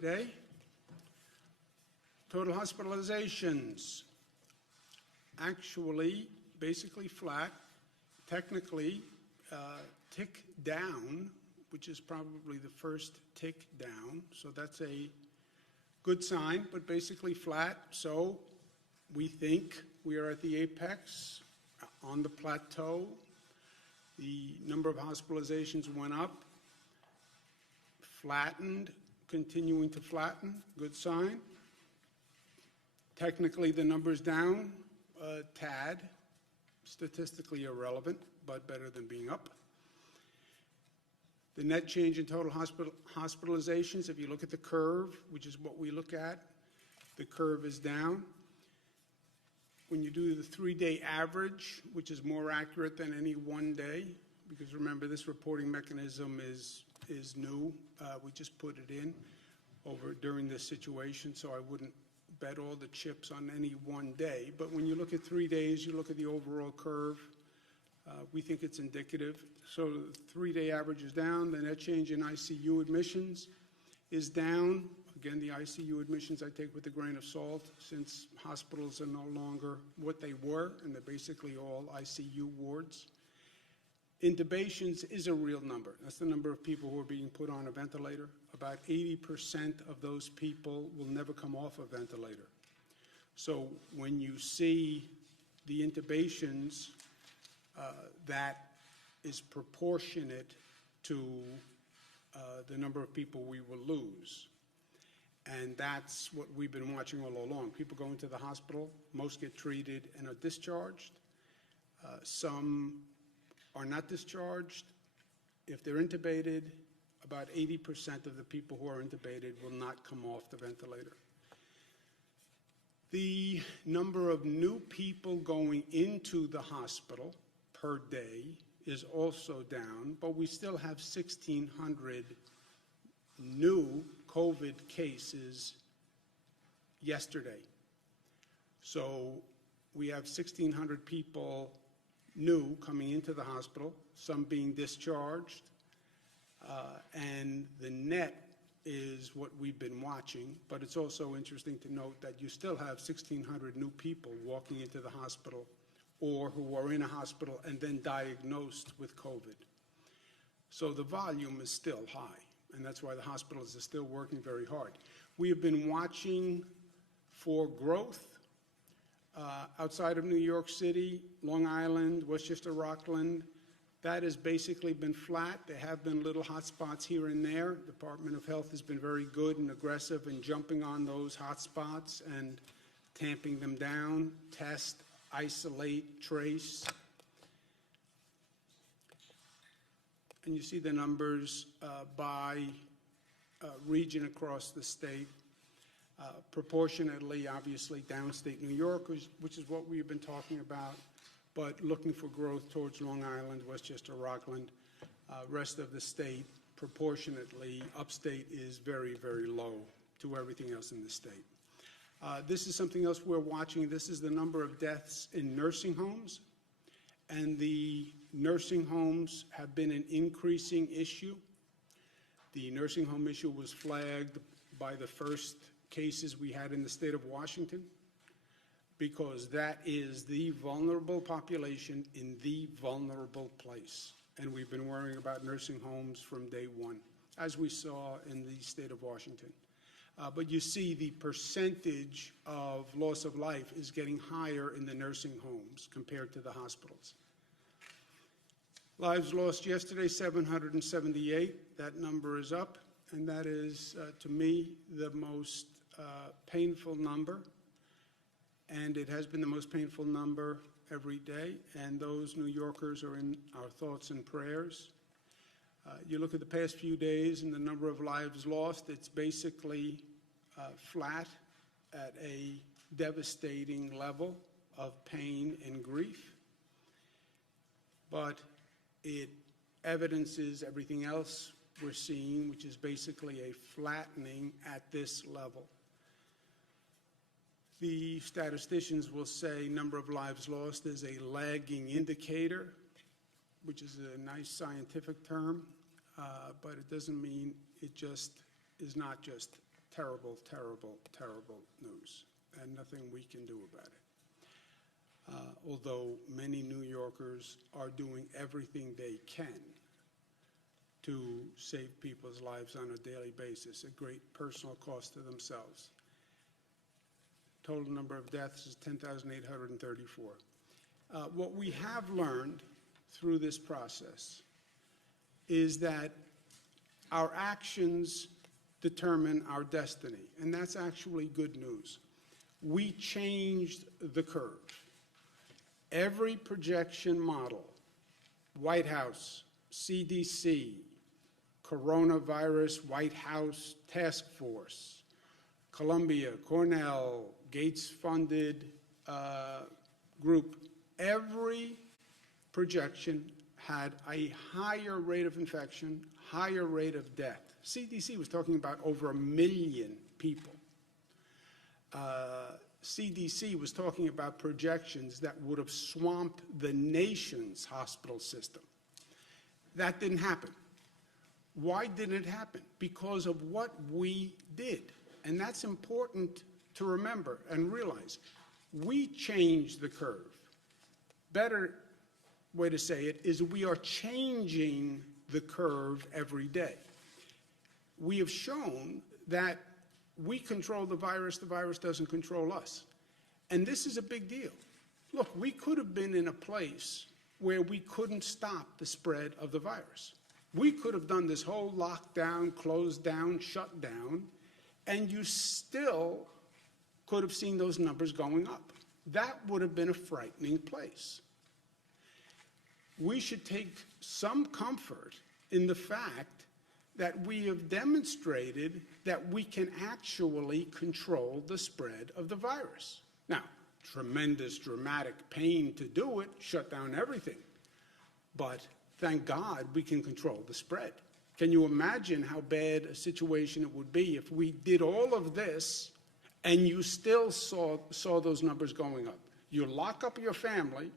Today, total hospitalizations actually basically flat, technically tick down, which is probably the first tick down, so that's a good sign, but basically flat. So we think we are at the apex, on the plateau. The number of hospitalizations went up, flattened, continuing to flatten, good sign. Technically, the number's down a tad, statistically irrelevant, but better than being up. The net change in total hospitalizations, if you look at the curve, which is what we look at, the curve is down. When you do the 3-day average, which is more accurate than any one day, because remember this reporting mechanism is new, we just put it in during this situation, so I wouldn't bet all the chips on any one day. But when you look at 3 days, you look at the overall curve, we think it's indicative. So the 3-day average is down. The net change in ICU admissions is down. Again, the ICU admissions I take with a grain of salt, since hospitals are no longer what they were, and they're basically all ICU wards. Intubations is a real number. That's the number of people who are being put on a ventilator. About 80% of those people will never come off a ventilator. So when you see the intubations, that is proportionate to the number of people we will lose. And that's what we've been watching all along. People go into the hospital, most get treated and are discharged. Some are not discharged. If they're intubated, about 80% of the people who are intubated will not come off the ventilator. The number of new people going into the hospital per day is also down, but we still have 1,600 new COVID cases yesterday. So we have 1,600 people new coming into the hospital, some being discharged, and the net is what we've been watching, but it's also interesting to note that you still have 1,600 new people walking into the hospital or who are in a hospital and then diagnosed with COVID. So the volume is still high, and that's why the hospitals are still working very hard. We have been watching for growth outside of New York City, Long Island, Westchester, Rockland. That has basically been flat. There have been little hot spots here and there. The Department of Health has been very good and aggressive in jumping on those hot spots and tamping them down, test, isolate, trace. And you see the numbers by region across the state. Proportionately, obviously, downstate New York, which is what we've been talking about, but looking for growth towards Long Island, Westchester, Rockland. Rest of the state, proportionately, upstate is very, very low to everything else in the state. This is something else we're watching. This is the number of deaths in nursing homes, and the nursing homes have been an increasing issue. The nursing home issue was flagged by the first cases we had in the state of Washington, because that is the vulnerable population in the vulnerable place. And we've been worrying about nursing homes from day one, as we saw in the state of Washington. But you see the percentage of loss of life is getting higher in the nursing homes compared to the hospitals. Lives lost yesterday, 778. That number is up, and that is, to me, the most painful number. And it has been the most painful number every day, and those New Yorkers are in our thoughts and prayers. You look at the past few days and the number of lives lost, it's basically flat at a devastating level of pain and grief. But it evidences everything else we're seeing, which is basically a flattening at this level. The statisticians will say number of lives lost is a lagging indicator, which is a nice scientific term, but it doesn't mean it just is not just terrible, terrible, terrible news, and nothing we can do about it. Although many New Yorkers are doing everything they can to save people's lives on a daily basis, a great personal cost to themselves. Total number of deaths is 10,834. What we have learned through this process is that our actions determine our destiny, and that's actually good news. We changed the curve. Every projection model, White House, CDC, coronavirus, White House task force, Columbia, Cornell, Gates-funded group, every projection had a higher rate of infection, higher rate of death. CDC was talking about over 1 million people. CDC was talking about projections that would have swamped the nation's hospital system. That didn't happen. Why didn't it happen? Because of what we did. And that's important to remember and realize. We changed the curve. Better way to say it is we are changing the curve every day. We have shown that we control the virus doesn't control us. And this is a big deal. Look, we could have been in a place where we couldn't stop the spread of the virus. We could have done this whole lockdown, closed down, shut down, and you still could have seen those numbers going up. That would have been a frightening place. We should take some comfort in the fact that we have demonstrated that we can actually control the spread of the virus. Now, tremendous, dramatic pain to do it, shut down everything. But thank God we can control the spread. Can you imagine how bad a situation it would be if we did all of this and you still saw those numbers going up? You lock up your family,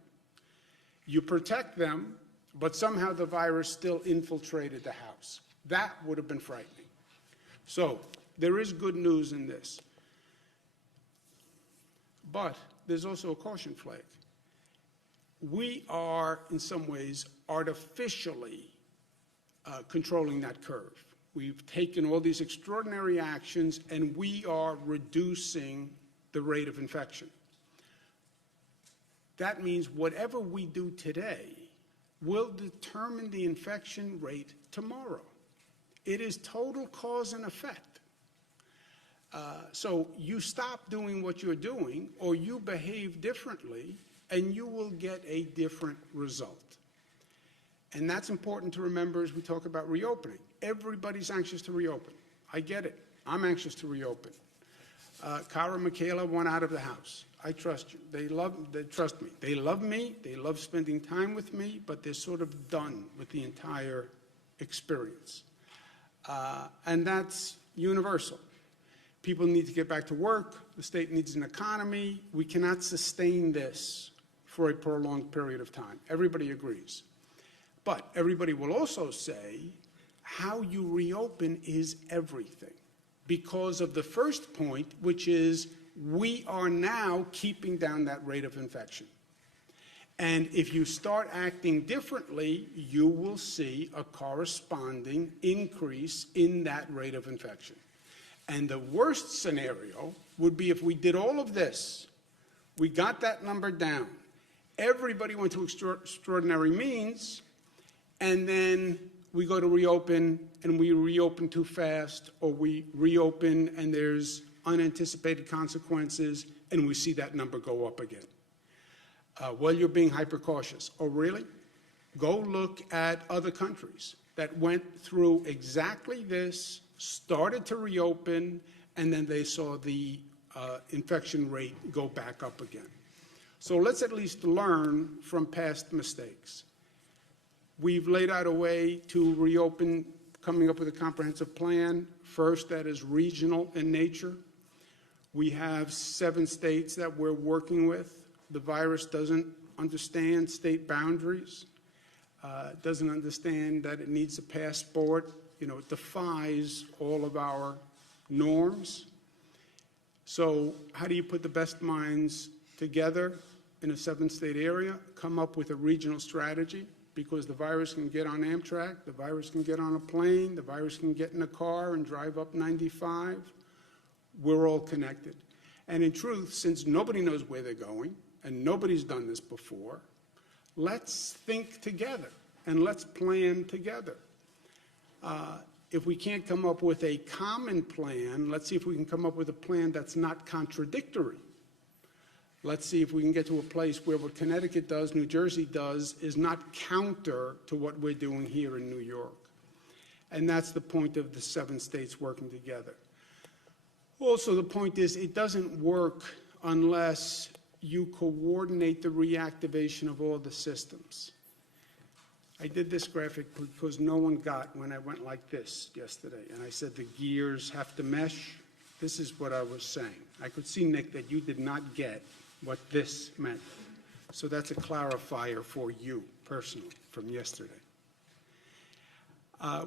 you protect them, but somehow the virus still infiltrated the house. That would have been frightening. So there is good news in this. But there's also a caution flag. We are, in some ways, artificially controlling that curve. We've taken all these extraordinary actions, and we are reducing the rate of infection. That means whatever we do today will determine the infection rate tomorrow. It is total cause and effect. So you stop doing what you're doing, or you behave differently, and you will get a different result. And that's important to remember as we talk about reopening. Everybody's anxious to reopen. I get it. I'm anxious to reopen. Cara and Michaela want out of the house. I trust you. They trust me. They love me. They love spending time with me, but they're sort of done with the entire experience. And that's universal. People need to get back to work. The state needs an economy. We cannot sustain this for a prolonged period of time. Everybody agrees. But everybody will also say how you reopen is everything, because of the first point, which is we are now keeping down that rate of infection. And if you start acting differently, you will see a corresponding increase in that rate of infection. And the worst scenario would be if we did all of this, we got that number down, everybody went to extraordinary means, and then we go to reopen and we reopen too fast, or we reopen and there's unanticipated consequences and we see that number go up again. Well, you're being hyper cautious. Oh, really? Go look at other countries that went through exactly this, started to reopen, and then they saw the infection rate go back up again. So let's at least learn from past mistakes. We've laid out a way to reopen, coming up with a comprehensive plan. First, that is regional in nature. We have 7 states that we're working with. The virus doesn't understand state boundaries, doesn't understand that it needs a passport. You know, it defies all of our norms. So how do you put the best minds together in a 7-state area, come up with a regional strategy? Because the virus can get on Amtrak, the virus can get on a plane, the virus can get in a car and drive up 95. We're all connected. And in truth, since nobody knows where they're going, and nobody's done this before, let's think together and let's plan together. If we can't come up with a common plan, let's see if we can come up with a plan that's not contradictory. Let's see if we can get to a place where what Connecticut does, New Jersey does, is not counter to what we're doing here in New York. And that's the point of the 7 states working together. Also, the point is it doesn't work unless you coordinate the reactivation of all the systems. I did this graphic because no one got when I went like this yesterday, and I said the gears have to mesh. This is what I was saying. I could see, Nick, that you did not get what this meant. So that's a clarifier for you personally from yesterday.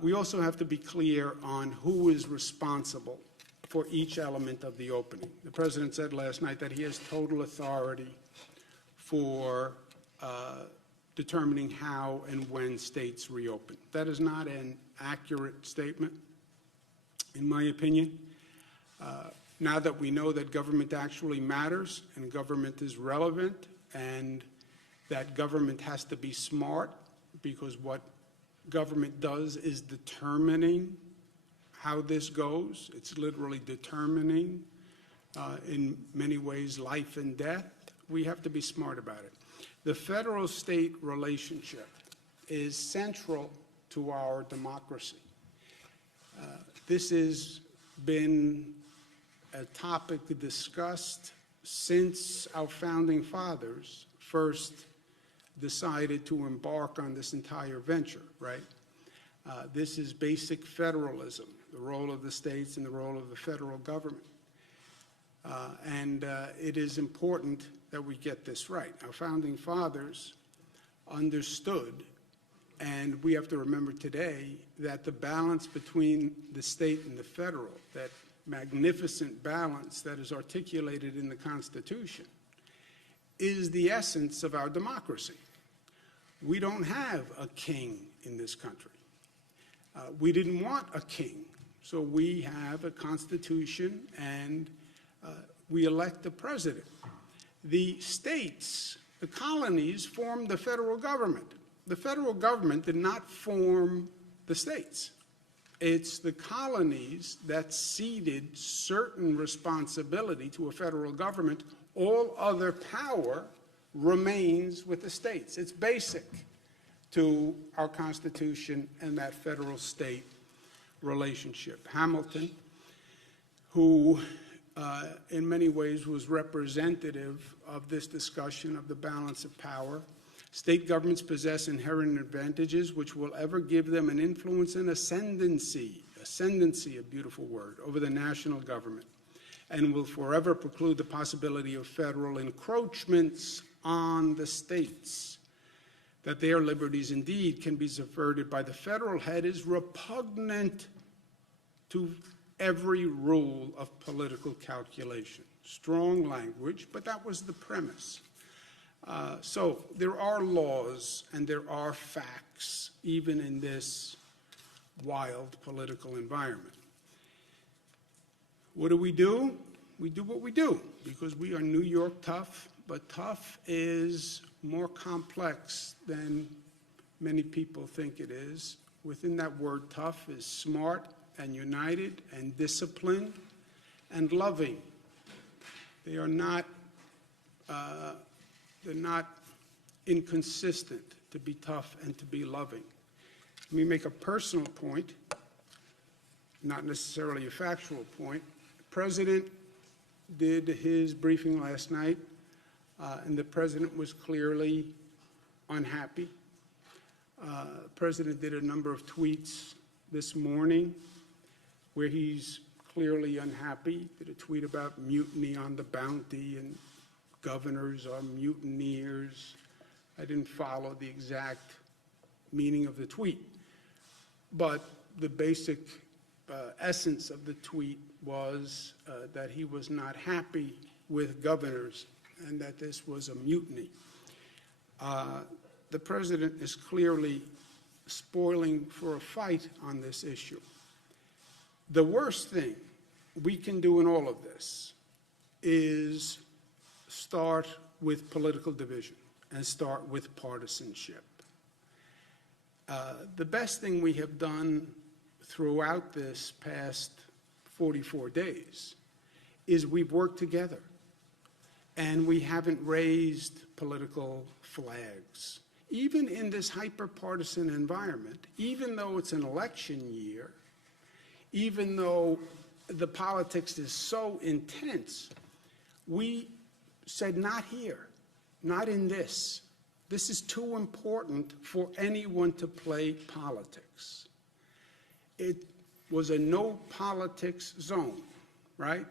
We also have to be clear on who is responsible for each element of the opening. The President said last night that he has total authority for determining how and when states reopen. That is not an accurate statement, in my opinion. Now that we know that government actually matters and government is relevant and that government has to be smart, because what government does is determining how this goes. It's literally determining, in many ways, life and death. We have to be smart about it. The federal-state relationship is central to our democracy. This has been a topic discussed since our founding fathers first decided to embark on this entire venture, right? This is basic federalism, the role of the states and the role of the federal government. It is important that we get this right. Our founding fathers understood, and we have to remember today, that the balance between the state and the federal, that magnificent balance that is articulated in the Constitution, is the essence of our democracy. We don't have a king in this country. We didn't want a king, so we have a Constitution and we elect a president. The states, the colonies, formed the federal government. The federal government did not form the states. It's the colonies that ceded certain responsibility to a federal government. All other power remains with the states. It's basic to our Constitution and that federal-state relationship. Hamilton, who in many ways was representative of this discussion of the balance of power. State governments possess inherent advantages which will ever give them an influence and ascendancy, a beautiful word, over the national government, and will forever preclude the possibility of federal encroachments on the states. That their liberties indeed can be subverted by the federal head is repugnant to every rule of political calculation. Strong language, but that was the premise. So there are laws and there are facts, even in this wild political environment. What do? We do what we do because we are New York tough, but tough is more complex than many people think it is. Within that word tough is smart and united and disciplined and loving. They are not they're not inconsistent to be tough and to be loving. Let me make a personal point, not necessarily a factual point. The President did his briefing last night, and the President was clearly unhappy. The President did a number of tweets this morning where he's clearly unhappy. Did a tweet about mutiny on the Bounty and governors are mutineers. I didn't follow the exact meaning of the tweet, but the basic essence of the tweet was that he was not happy with governors and that this was a mutiny. The president is clearly spoiling for a fight on this issue. The worst thing we can do in all of this is start with political division and start with partisanship. The best thing we have done throughout this past 44 days is we've worked together and we haven't raised political flags. Even in this hyper-partisan environment, even though it's an election year, even though the politics is so intense, we said not here, not in this. This is too important for anyone to play politics. It was a no politics zone, right?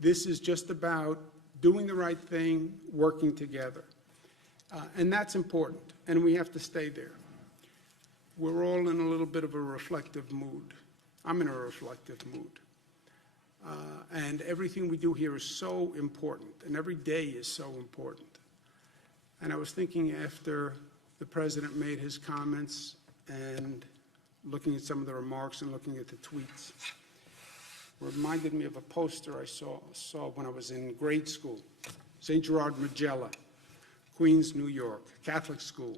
This is just about doing the right thing, working together. And that's important, and we have to stay there. We're all in a little bit of a reflective mood. I'm in a reflective mood. And everything we do here is so important, and every day is so important. And I was thinking after the president made his comments and looking at some of the remarks and looking at the tweets, reminded me of a poster I saw when I was in grade school. St. Gerard Magella, Queens, New York, Catholic school.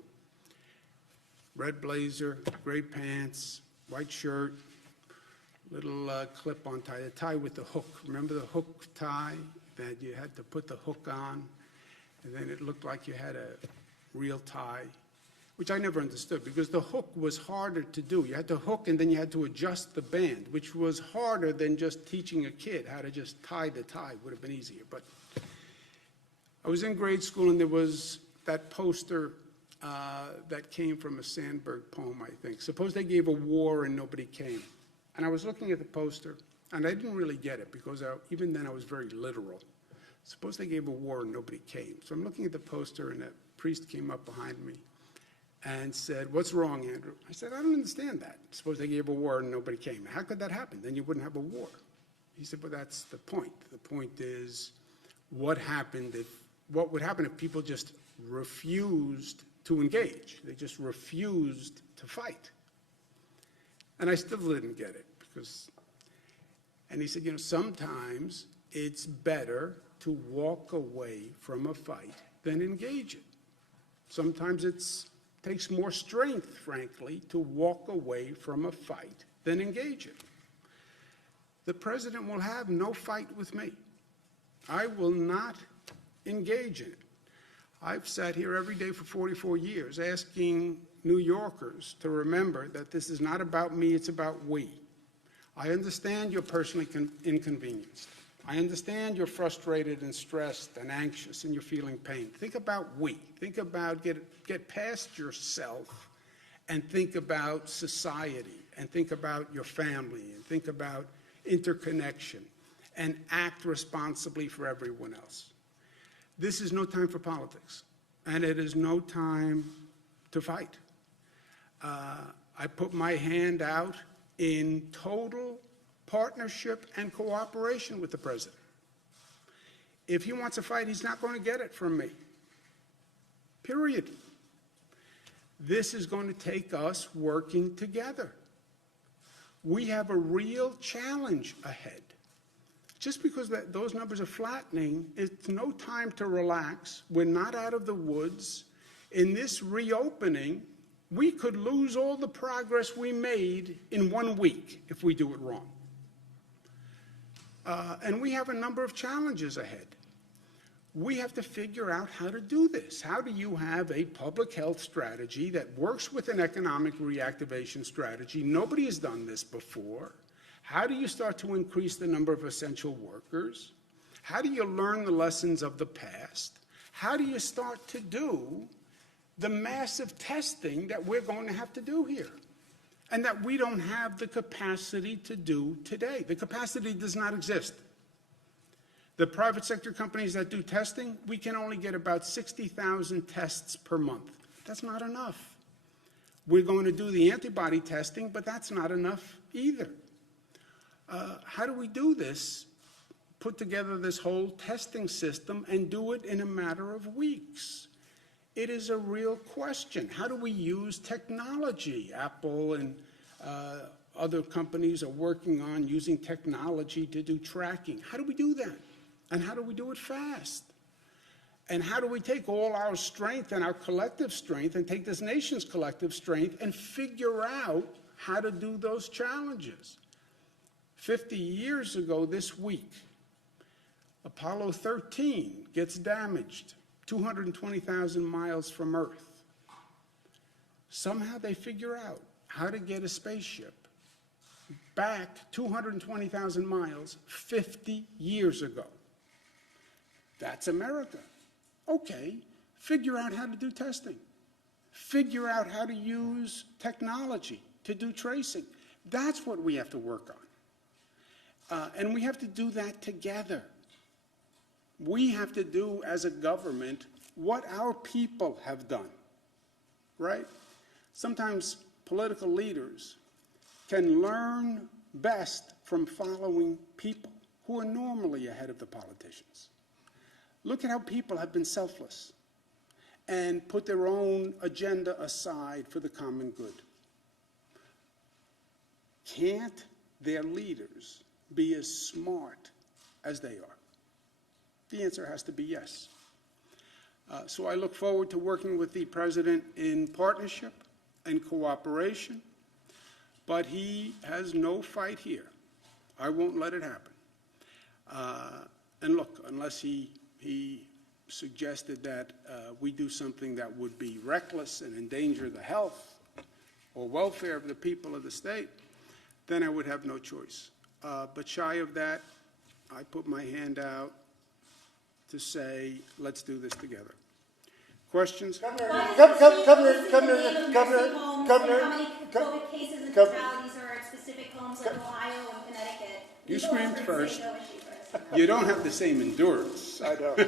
Red blazer, gray pants, white shirt, little clip-on tie, a tie with the hook. Remember the hook tie that you had to put the hook on, and then it looked like you had a real tie, which I never understood because the hook was harder to do. You had to hook and then you had to adjust the band, which was harder than just teaching a kid how to just tie the tie. Would have been easier. But I was in grade school and there was that poster that came from a Sandberg poem, I think. Suppose they gave a war and nobody came. And I was looking at the poster, and I didn't really get it because even then I was very literal. Suppose they gave a war and nobody came. So I'm looking at the poster, and a priest came up behind me and said, "What's wrong, Andrew?" I said, "I don't understand that. Suppose they gave a war and nobody came. How could that happen? Then you wouldn't have a war." He said, "Well, that's the point. The point is what would happen if people just refused to engage? They just refused to fight." And I still didn't get it and he said, sometimes it's better to walk away from a fight than engage it. Sometimes it takes more strength, frankly, to walk away from a fight than engage it. The president will have no fight with me. I will not engage in it. I've sat here every day for 44 years asking New Yorkers to remember that this is not about me, it's about we. I understand you're personally inconvenienced. I understand you're frustrated and stressed and anxious and you're feeling pain. Think about we. Think about get past yourself and think about society and think about your family and think about interconnection and act responsibly for everyone else. This is no time for politics, and it is no time to fight. I put my hand out in total partnership and cooperation with the president. If he wants a fight, he's not going to get it from me. Period. This is going to take us working together. We have a real challenge ahead. Just because those numbers are flattening, it's no time to relax. We're not out of the woods. In this reopening, we could lose all the progress we made in 1 week if we do it wrong. And we have a number of challenges ahead. We have to figure out how to do this. How do you have a public health strategy that works with an economic reactivation strategy? Nobody has done this before. How do you start to increase the number of essential workers? How do you learn the lessons of the past? How do you start to do the massive testing that we're going to have to do here and that we don't have the capacity to do today? The capacity does not exist. The private sector companies that do testing, we can only get about 60,000 tests per month. That's not enough. We're going to do the antibody testing, but that's not enough either. how do we do this? Put together this whole testing system and do it in a matter of weeks. It is a real question. How do we use technology? Apple and other companies are working on using technology to do tracking. How do we do that? And how do we do it fast? And how do we take all our strength and our collective strength and take this nation's collective strength and figure out how to do those challenges? 50 years ago this week, Apollo 13 gets damaged 220,000 miles from Earth. Somehow they figure out how to get a spaceship back 220,000 miles 50 years ago. That's America. Okay, figure out how to do testing. Figure out how to use technology to do tracing. That's what we have to work on. And we have to do that together. We have to do as a government what our people have done, right? Sometimes political leaders can learn best from following people who are normally ahead of the politicians. Look at how people have been selfless and put their own agenda aside for the common good. Can't their leaders be as smart as they are? The answer has to be yes. So I look forward to working with the President in partnership and cooperation, but he has no fight here. I won't let it happen. And look, unless he suggested that we do something that would be reckless and endanger the health or welfare of the people of the state, then I would have no choice. But shy of that, I put my hand out to say, let's do this together. Questions? Governor, how many COVID cases and fatalities are at specific homes like Ohio and Connecticut? You screamed first. You don't have the same endurance. I don't.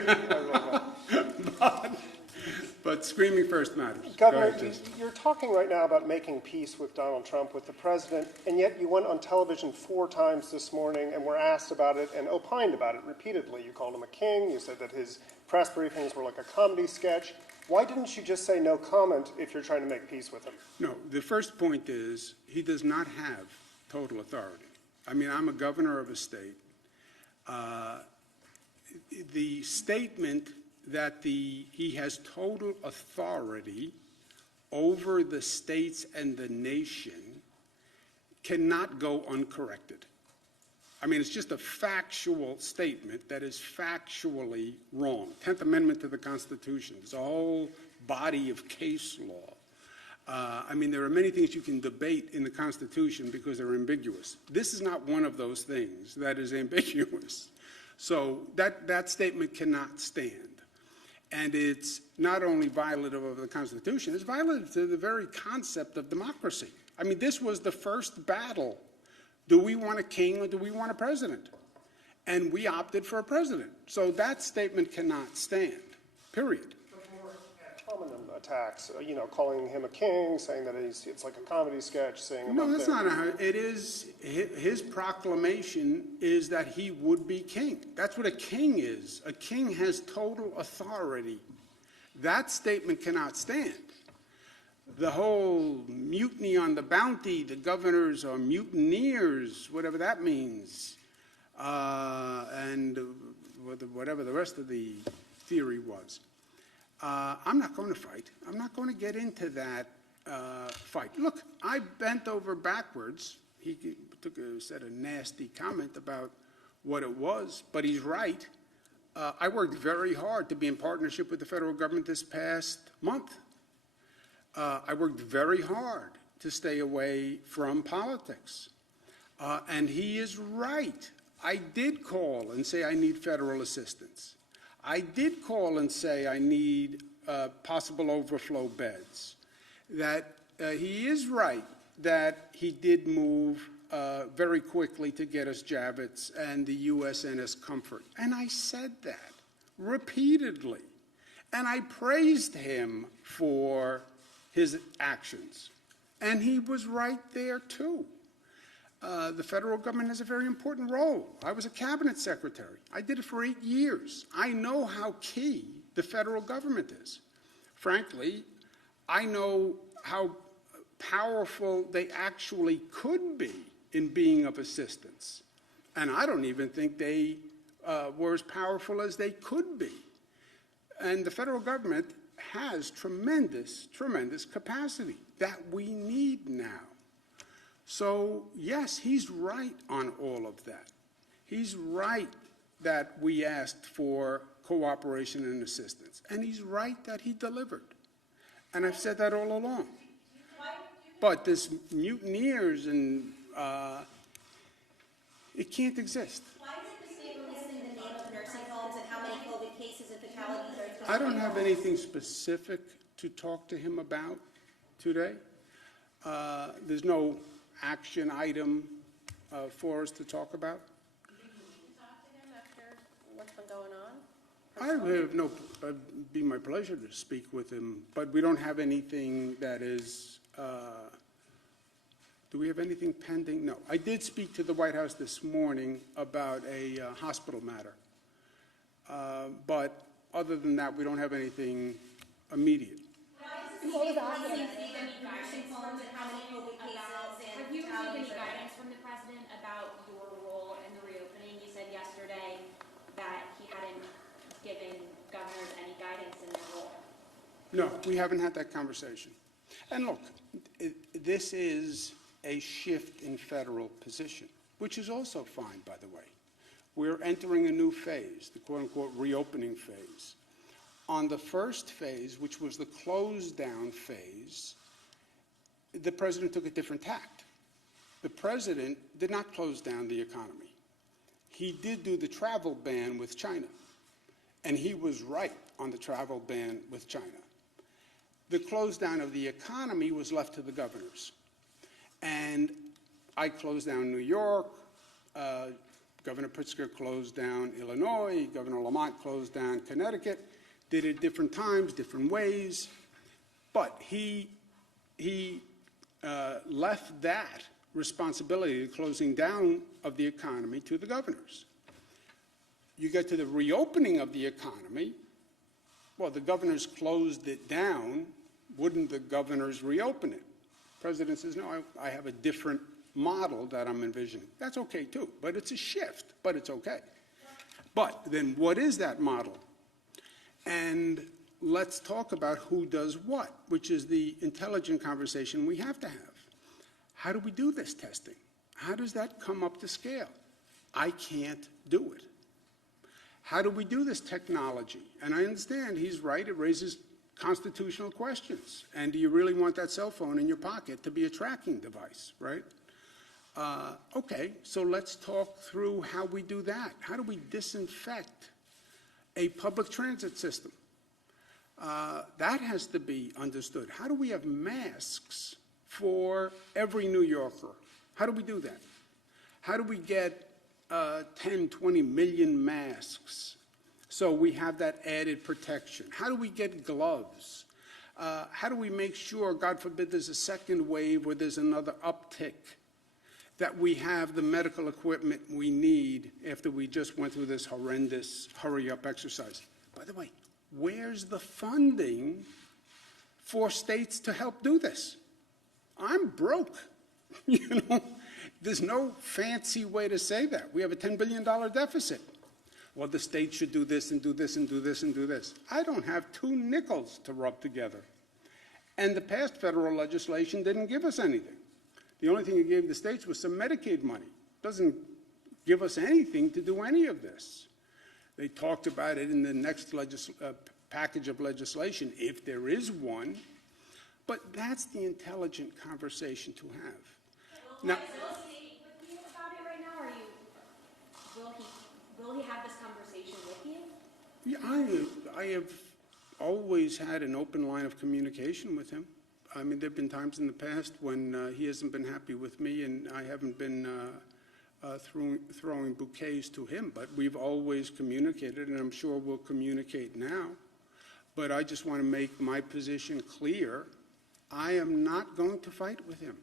But screaming first matters. Governor, you're talking right now about making peace with Donald Trump, with the president, and yet you went on television 4 times this morning and were asked about it and opined about it repeatedly. You called him a king. You said that his press briefings were like a comedy sketch. Why didn't you just say no comment if you're trying to make peace with him? No, the first point is he does not have total authority. I mean, I'm a governor of a state. The statement that he has total authority over the states and the nation cannot go uncorrected. I mean, it's just a factual statement that is factually wrong. 10th Amendment to the Constitution. There's a whole body of case law. I mean, there are many things you can debate in the Constitution because they're ambiguous. This is not one of those things that is ambiguous. So that statement cannot stand. And it's not only violative of the Constitution, it's violative to the very concept of democracy. I mean, this was the first battle. Do we want a king or do we want a president? And we opted for a president. So that statement cannot stand, period. Attacks, calling him a king, saying that it's like a comedy sketch, saying no, that's not it is. His proclamation is that he would be king. That's what a king is. A king has total authority. That statement cannot stand. The whole mutiny on the bounty, the governors are mutineers, whatever that means, and whatever the rest of the theory was. I'm not going to fight. I'm not going to get into that fight. Look, I bent over backwards. He said a nasty comment about what it was, but he's right. I worked very hard to be in partnership with the federal government this past month. I worked very hard to stay away from politics. And he is right. I did call and say I need federal assistance. I did call and say I need possible overflow beds. That he is right that he did move very quickly to get us Javits and the USNS Comfort. And I said that repeatedly. And I praised him for his actions. And he was right there too. The federal government has a very important role. I was a cabinet secretary. I did it for 8 years. I know how key the federal government is. Frankly, I know how powerful they actually could be in being of assistance. And I don't even think they were as powerful as they could be. And the federal government has tremendous, tremendous capacity that we need now. So, yes, he's right on all of that. He's right that we asked for cooperation and assistance. And he's right that he delivered. And I've said that all along. But this mutineers and it can't exist. Why is the state releasing the name of nursing homes and how many COVID cases and fatalities are? I don't have anything specific to talk to him about today. There's no action item for us to talk about. Do you need to talk to him after what's been going on? I have no, it'd be my pleasure to speak with him, but we don't have anything that is, do we have anything pending? No. I did speak to the White House this morning about a hospital matter. But other than that, we don't have anything immediate. What was that? Nursing homes and how many COVID cases and Have you received any fatalities are? guidance from the president about your role in the reopening? You said yesterday that he hadn't given governors any guidance in their role. No, we haven't had that conversation. And look, this is a shift in federal position, which is also fine, by the way. We're entering a new phase, the quote-unquote reopening phase. On the first phase, which was the close-down phase, the president took a different tact. The president did not close down the economy. He did do the travel ban with China, and he was right on the travel ban with China. The close down of the economy was left to the governors. And I closed down New York, Governor Pritzker closed down Illinois, Governor Lamont closed down Connecticut, did it different times, different ways, but he left that responsibility, the closing down of the economy, to the governors. You get to the reopening of the economy, well, the governors closed it down, wouldn't the governors reopen it? The president says, no, I have a different model that I'm envisioning. That's okay too, but it's a shift, but it's okay. But then what is that model? And let's talk about who does what, which is the intelligent conversation we have to have. How do we do this testing? How does that come up to scale? I can't do it. How do we do this technology? And I understand he's right, it raises constitutional questions. And do you really want that cell phone in your pocket to be a tracking device, right? Okay, so let's talk through how we do that. How do we disinfect a public transit system? That has to be understood. How do we have masks for every New Yorker? How do we do that? How do we get 10, 20 million masks so we have that added protection? How do we get gloves? How do we make sure, God forbid, there's a second wave or there's another uptick, that we have the medical equipment we need after we just went through this horrendous hurry-up exercise? By the way, where's the funding for states to help do this? I'm broke. You know, there's no fancy way to say that. We have a $10 billion deficit. Well, the state should do this and do this and do this and do this. I don't have 2 nickels to rub together. And the past federal legislation didn't give us anything. The only thing it gave the states was some Medicaid money. It doesn't give us anything to do any of this. They talked about it in the next package of legislation, if there is one. But that's the intelligent conversation to have. Now, Will he with you about it right now, or will he have this conversation with you? yeah, I have always had an open line of communication with him. I mean, there have been times in the past when he hasn't been happy with me and I haven't been throwing bouquets to him, but we've always communicated, and I'm sure we'll communicate now. But I just want to make my position clear. I am not going to fight with him.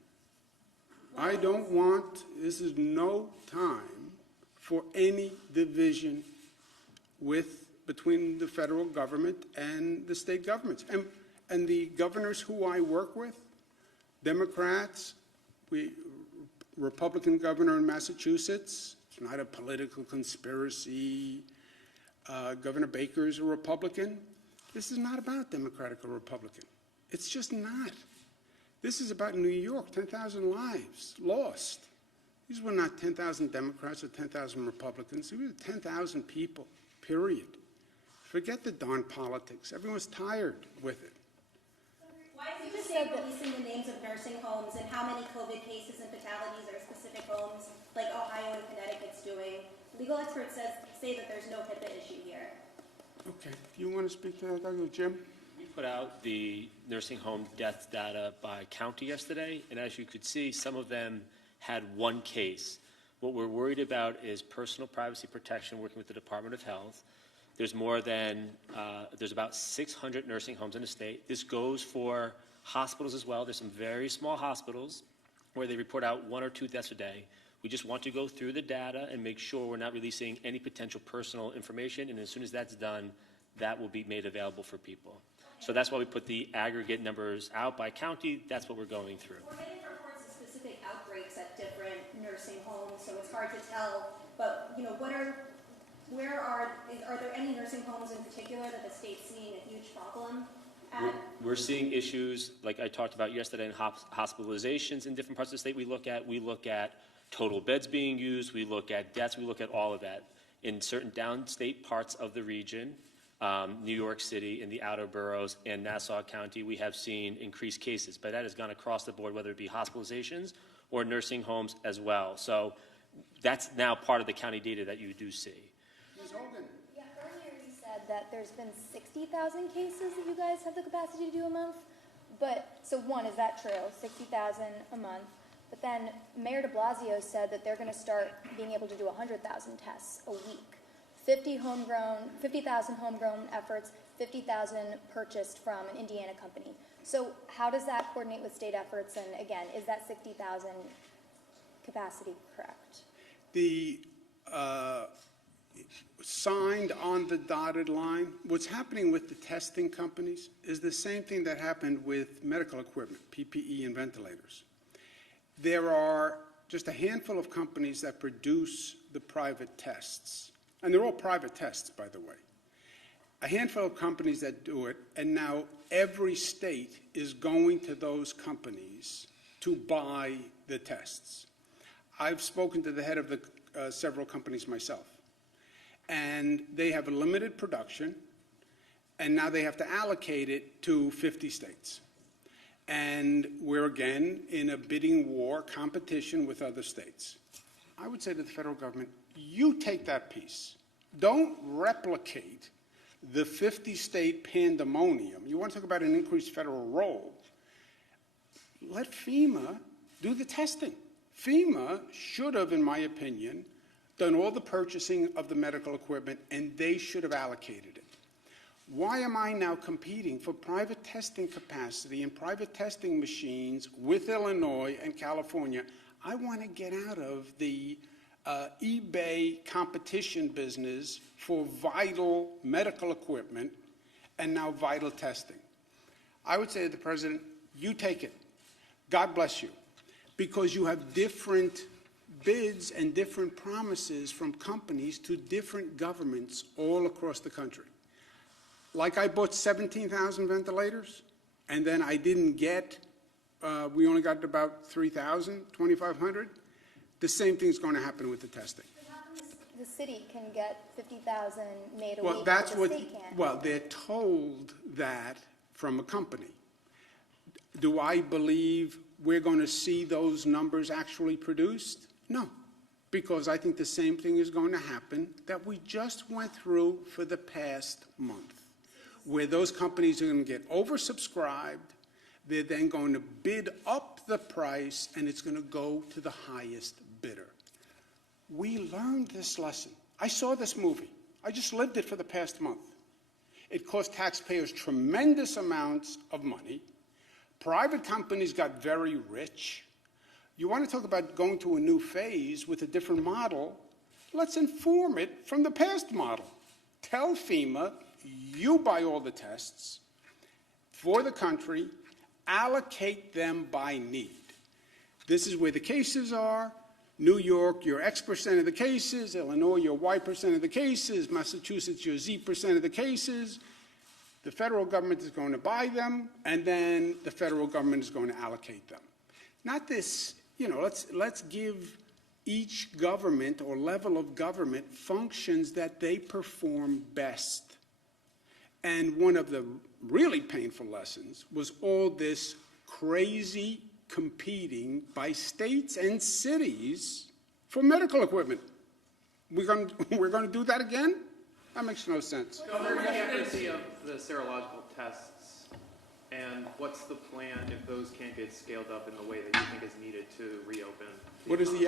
I don't want, this is no time for any division between the federal government and the state governments. And the governors who I work with, Democrats, Republican governor in Massachusetts, it's not a political conspiracy. Governor Baker is a Republican. This is not about Democratic or Republican. It's just not. This is about New York, 10,000 lives lost. These were not 10,000 Democrats or 10,000 Republicans. These were 10,000 people, period. Forget the darn politics. Everyone's tired with it. Why is the state releasing the names of nursing homes and how many COVID cases and fatalities are specific homes, like Ohio and Connecticut's doing? Legal experts say that there's no HIPAA issue here. Okay, do you want to speak to that, Dr. Jim? We put out the nursing home death data by county yesterday, and as you could see, some of them had one case. What we're worried about is personal privacy protection, working with the Department of Health. There's there's about 600 nursing homes in the state. This goes for hospitals as well. There's some very small hospitals where they report out 1 or 2 deaths a day. We just want to go through the data and make sure we're not releasing any potential personal information, and as soon as that's done, that will be made available for people. So that's why we put the aggregate numbers out by county. That's what we're going through. We're getting reports of specific outbreaks at different nursing homes, so it's hard to tell. But, are there any nursing homes in particular that the state's seeing a huge problem at? We're seeing issues, like I talked about yesterday, in hospitalizations in different parts of the state. We look at total beds being used, we look at deaths, we look at all of that. In certain downstate parts of the region, New York City, in the outer boroughs, and Nassau County, we have seen increased cases, but that has gone across the board, whether it be hospitalizations or nursing homes as well. So that's now part of the county data that you do see. Ms. Hogan. Yeah, earlier you said that there's been 60,000 cases that you guys have the capacity to do a month. But, so one, is that true? 60,000 a month. But then Mayor de Blasio said that they're going to start being able to do 100,000 tests a week. 50,000 homegrown efforts, 50,000 purchased from an Indiana company. So how does that coordinate with state efforts? And again, is that 60,000 capacity correct? The signed on the dotted line, what's happening with the testing companies is the same thing that happened with medical equipment, PPE and ventilators. There are just a handful of companies that produce the private tests, and they're all private tests, by the way. A handful of companies that do it, and now every state is going to those companies to buy the tests. I've spoken to the head of the several companies myself, and they have a limited production, and now they have to allocate it to 50 states. And we're again in a bidding war competition with other states. I would say to the federal government, you take that piece. Don't replicate the 50-state pandemonium. You want to talk about an increased federal role. Let FEMA do the testing. FEMA should have, in my opinion, done all the purchasing of the medical equipment, and they should have allocated it. Why am I now competing for private testing capacity and private testing machines with Illinois and California? I want to get out of the eBay competition business for vital medical equipment and now vital testing. I would say to the President, you take it. God bless you. Because you have different bids and different promises from companies to different governments all across the country. Like I bought 17,000 ventilators, and then I didn't get, we only got about 3,000, 2,500. The same thing's going to happen with the testing. The city can get 50,000 made a Well, week, that's but the what, state can't. well, they're told that from a company. Do I believe we're going to see those numbers actually produced? No, because I think the same thing is going to happen that we just went through for the past month, where those companies are going to get oversubscribed, they're then going to bid up the price, and it's going to go to the highest bidder. We learned this lesson. I saw this movie. I just lived it for the past month. It cost taxpayers tremendous amounts of money. Private companies got very rich. You want to talk about going to a new phase with a different model? Let's inform it from the past model. Tell FEMA, you buy all the tests for the country, allocate them by need. This is where the cases are. New York, your X% of the cases. Illinois, your Y% of the cases. Massachusetts, your Z% of the cases. The federal government is going to buy them, and then the federal government is going to allocate them. Not this, let's give each government or level of government functions that they perform best. And one of the really painful lessons was all this crazy competing by states and cities for medical equipment. We're going to do that again? That makes no sense. Governor, the accuracy of the serological tests, and what's the plan if those can't get scaled up in the way that you think is needed to reopen? What is the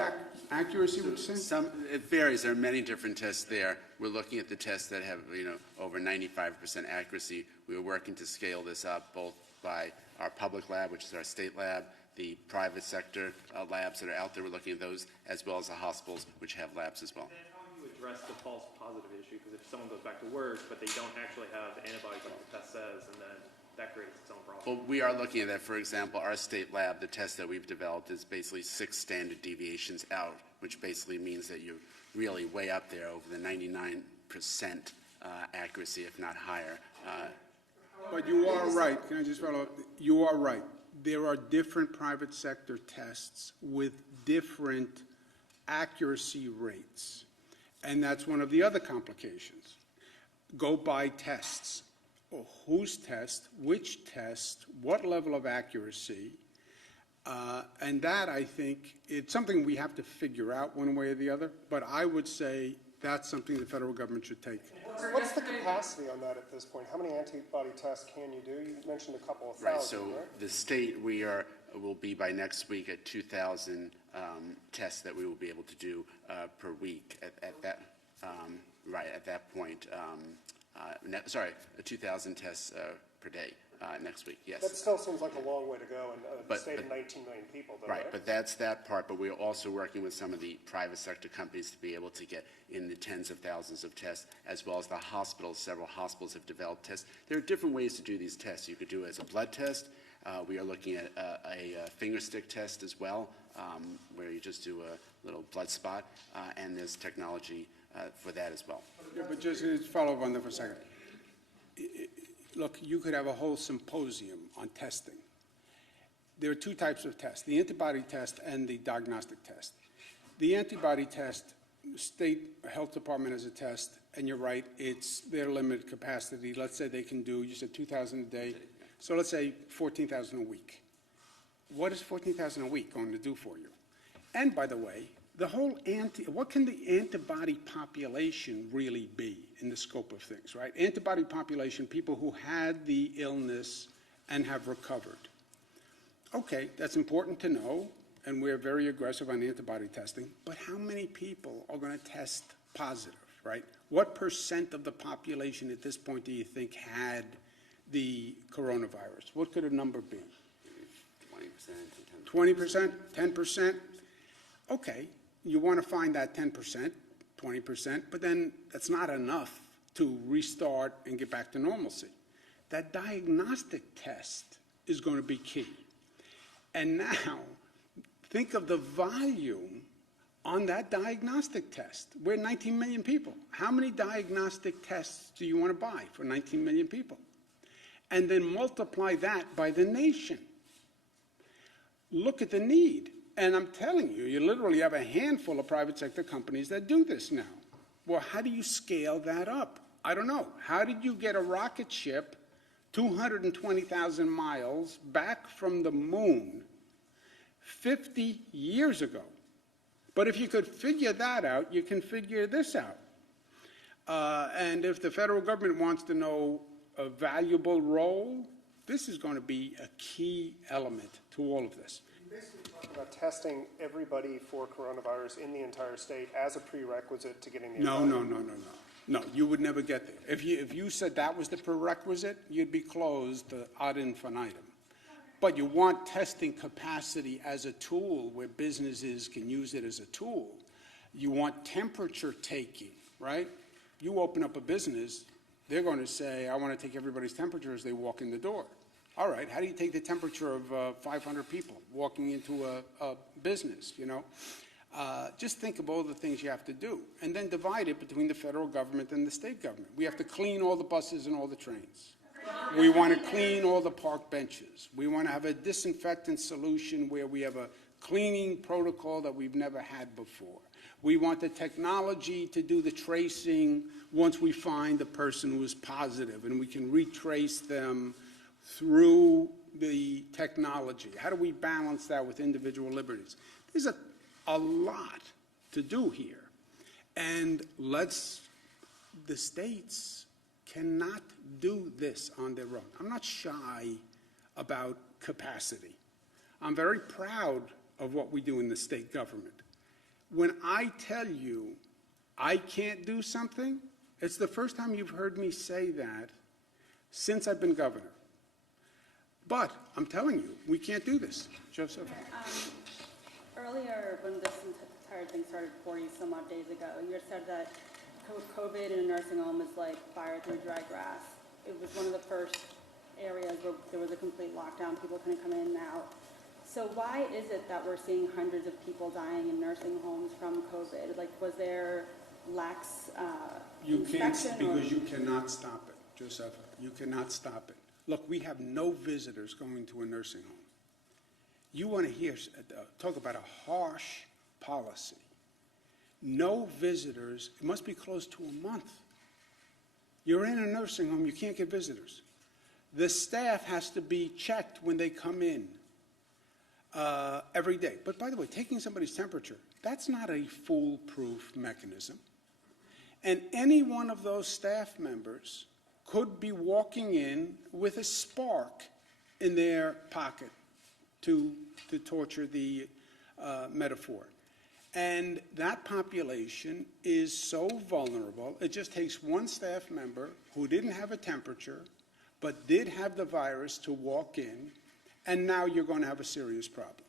accuracy? What you're saying? It varies. There are many different tests there. We're looking at the tests that have, over 95% accuracy. We are working to scale this up both by our public lab, which is our state lab, the private sector labs that are out there. We're looking at those, as well as the hospitals, which have labs as well. And how do you address the false positive issue? Because if someone goes back to work, but they don't actually have antibodies like the test says, and then that creates its own problem. Well, we are looking at that. For example, our state lab, the test that we've developed is basically 6 standard deviations out, which basically means that you're really way up there over the 99% accuracy, if not higher. But you are right. Can I just follow up? You are right. There are different private sector tests with different accuracy rates. And that's one of the other complications. Go buy tests. Whose test, which test, what level of accuracy, and that, I think, it's something we have to figure out one way or the other, but I would say that's something the federal government should take. What's the capacity on that at this point? How many antibody tests can you do? You mentioned a couple of thousand, Right, so the state, will be by next week at 2,000 tests that we will be able to do per week at that point. 2,000 tests per day next week, yes. That still seems like a long way to go in a state of 19 million people, though, right? But that's that part, but we're also working with some of the private sector companies to be able to get in the tens of thousands of tests, as well as the hospitals. Several hospitals have developed tests. There are different ways to do these tests. You could do it as a blood test. We are looking at a finger stick test as well, where you just do a little blood spot, and there's technology for that as well. Yeah, but just to follow up on that for a second. Look, you could have a whole symposium on testing. There are 2 types of tests, the antibody test and the diagnostic test. The antibody test, state health department has a test, and you're right, it's their limited capacity. Let's say they can do, you said 2,000 a day, so let's say 14,000 a week. What is 14,000 a week going to do for you? And by the way, what can the antibody population really be in the scope of things, right? Antibody population, people who had the illness and have recovered. Okay, that's important to know, and we're very aggressive on antibody testing, but how many people are going to test positive, right? What % of the population at this point do you think had the coronavirus? What could a number be? 20%. 20%? 10%? Okay. You want to find that 10%, 20%, but then that's not enough to restart and get back to normalcy. That diagnostic test is going to be key. And now, think of the volume on that diagnostic test. We're 19 million people. How many diagnostic tests do you want to buy for 19 million people? And then multiply that by the nation. Look at the need. And I'm telling you, you literally have a handful of private sector companies that do this now. Well, how do you scale that up? I don't know. How did you get a rocket ship 220,000 miles back from the moon 50 years ago? But if you could figure that out, you can figure this out. And if the federal government wants to know a valuable role, this is going to be a key element to all of this. Basically talking about testing everybody for coronavirus in the entire state as a prerequisite to getting the No, you would never get there. If you said that was the prerequisite, you'd be closed ad infinitum. But you want testing capacity as a tool where businesses can use it as a tool. You want temperature taking, right? You open up a business, they're going to say, I want to take everybody's temperature as they walk in the door. All right, how do you take the temperature of 500 people walking into a business, you know? Just think of all the things you have to do, and then divide it between the federal government and the state government. We have to clean all the buses and all the trains. We want to clean all the park benches. We want to have a disinfectant solution where we have a cleaning protocol that we've never had before. We want the technology to do the tracing once we find the person who is positive, and we can retrace them through the technology. How do we balance that with individual liberties? There's a lot to do here. And the states cannot do this on their own. I'm not shy about capacity. I'm very proud of what we do in the state government. When I tell you I can't do something, it's the first time you've heard me say that since I've been governor. But I'm telling you, we can't do this. Joseph? Earlier, when this entire thing started 40-some odd days ago, you had said that COVID in a nursing home is like fire through dry grass. It was one of the first areas where there was a complete lockdown. People couldn't come in and out. So why is it that we're seeing hundreds of people dying in nursing homes from COVID? Like, was there lax You can't, inspection because you cannot stop it, Joseph. You cannot stop it. Look, we have no visitors going to a nursing home. You want to talk about a harsh policy. No visitors, it must be close to a month. You're in a nursing home, you can't get visitors. The staff has to be checked when they come in every day. But by the way, taking somebody's temperature, that's not a foolproof mechanism. And any one of those staff members could be walking in with a spark in their pocket, to torture the metaphor. And that population is so vulnerable, it just takes one staff member who didn't have a temperature but did have the virus to walk in, and now you're going to have a serious problem.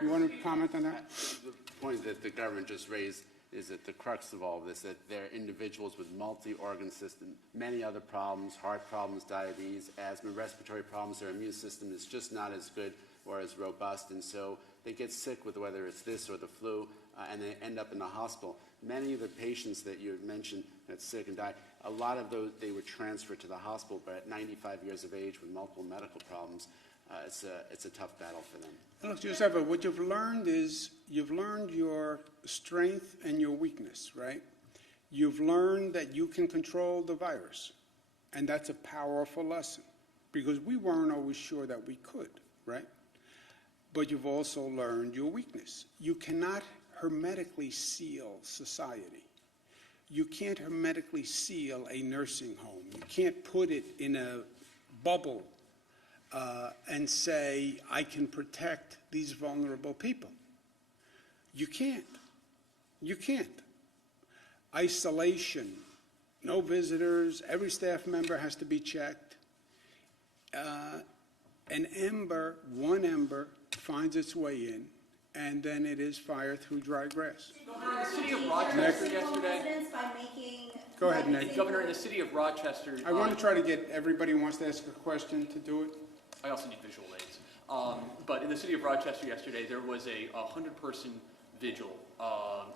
You want to comment on that? The point that the government just raised is that the crux of all of this, that there are individuals with multi-organ system, many other problems, heart problems, diabetes, asthma, respiratory problems. Their immune system is just not as good or as robust, and so they get sick with whether it's this or the flu, and they end up in the hospital. Many of the patients that you had mentioned that's sick and died, a lot of those, they were transferred to the hospital, but at 95 years of age with multiple medical problems, it's a tough battle for them. Look, Joseph, what you've learned is you've learned your strength and your weakness, right? You've learned that you can control the virus, and that's a powerful lesson, because we weren't always sure that we could, right? But you've also learned your weakness. You cannot hermetically seal society. You can't hermetically seal a nursing home. You can't put it in a bubble and say, I can protect these vulnerable people. You can't. You can't. Isolation, no visitors, every staff member has to be checked. An ember, one ember, finds its way in, and then it is fire through dry grass. Governor, in the city of Rochester yesterday. Go ahead, Nick. Governor, in the city of Rochester. I want to try to get everybody who wants to ask a question to do it. I also need visual aids. But in the city of Rochester yesterday, there was a 100-person vigil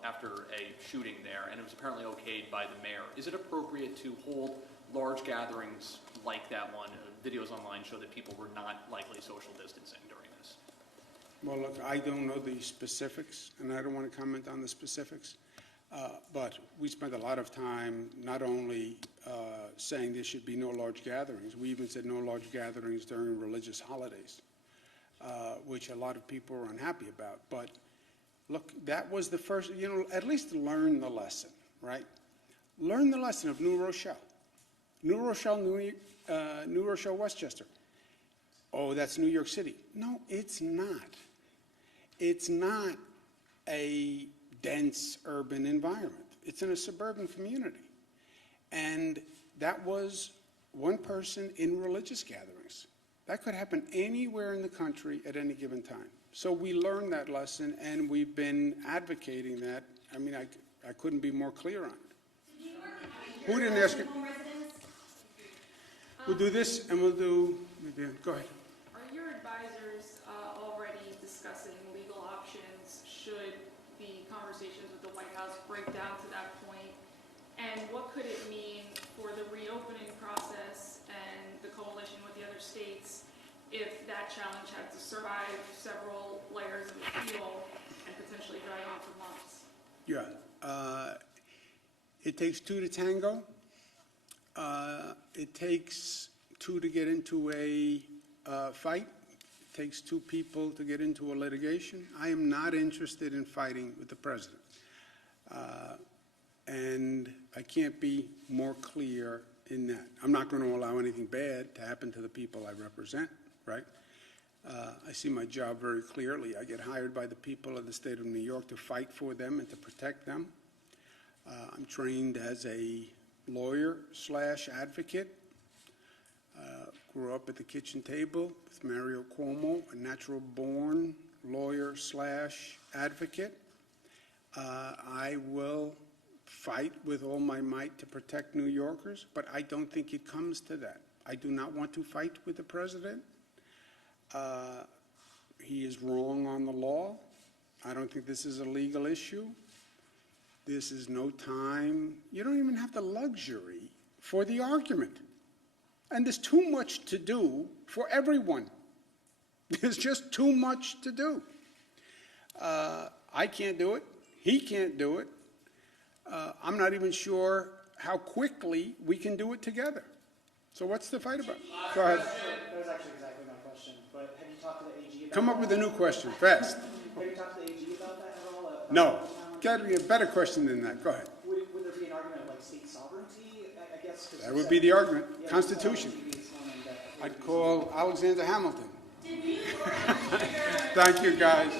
after a shooting there, and it was apparently okayed by the mayor. Is it appropriate to hold large gatherings like that one? Videos online show that people were not likely social distancing during this. Well, look, I don't know the specifics, and I don't want to comment on the specifics, but we spent a lot of time not only saying there should be no large gatherings, we even said no large gatherings during religious holidays, which a lot of people were unhappy about. But look, that was the first, at least learn the lesson, right? Learn the lesson of New Rochelle. New Rochelle, Westchester. Oh, that's New York City. No, it's not. It's not a dense urban environment. It's in a suburban community. And that was one person in religious gatherings. That could happen anywhere in the country at any given time. So we learned that lesson, and we've been advocating that. I mean, I couldn't be more clear on it. Who didn't ask it? Home residents? We'll do this, and we'll do, go ahead. Are your advisors already discussing legal options should the conversations with the White House break down to that point? And what could it mean for the reopening process and the coalition with the other states if that challenge had to survive several layers of appeal and potentially drag on for months? Yeah. It takes two to tango. It takes two to get into a fight. It takes two people to get into a litigation. I am not interested in fighting with the president. And I can't be more clear in that. I'm not going to allow anything bad to happen to the people I represent, right? I see my job very clearly. I get hired by the people of the state of New York to fight for them and to protect them. I'm trained as a lawyer/advocate. Grew up at the kitchen table with Mario Cuomo, a natural-born lawyer/advocate. I will fight with all my might to protect New Yorkers, but I don't think it comes to that. I do not want to fight with the president. He is wrong on the law. I don't think this is a legal issue. This is no time. You don't even have the luxury for the argument. And there's too much to do for everyone. There's just too much to do. I can't do it. He can't do it. I'm not even sure how quickly we can do it together. So what's the fight about? Go ahead. That was actually exactly my question, but have you talked to the AG about Come up with a new question, fast. Have you talked to the AG about that at all? About No. the challenge? Got to be a better question than that. Go ahead. Would there be an argument of like state sovereignty, I guess? 'Cause That you would said- be the argument. Yeah, Constitution. you said on TV this morning that- I'd call Alexander Hamilton. Thank you, guys.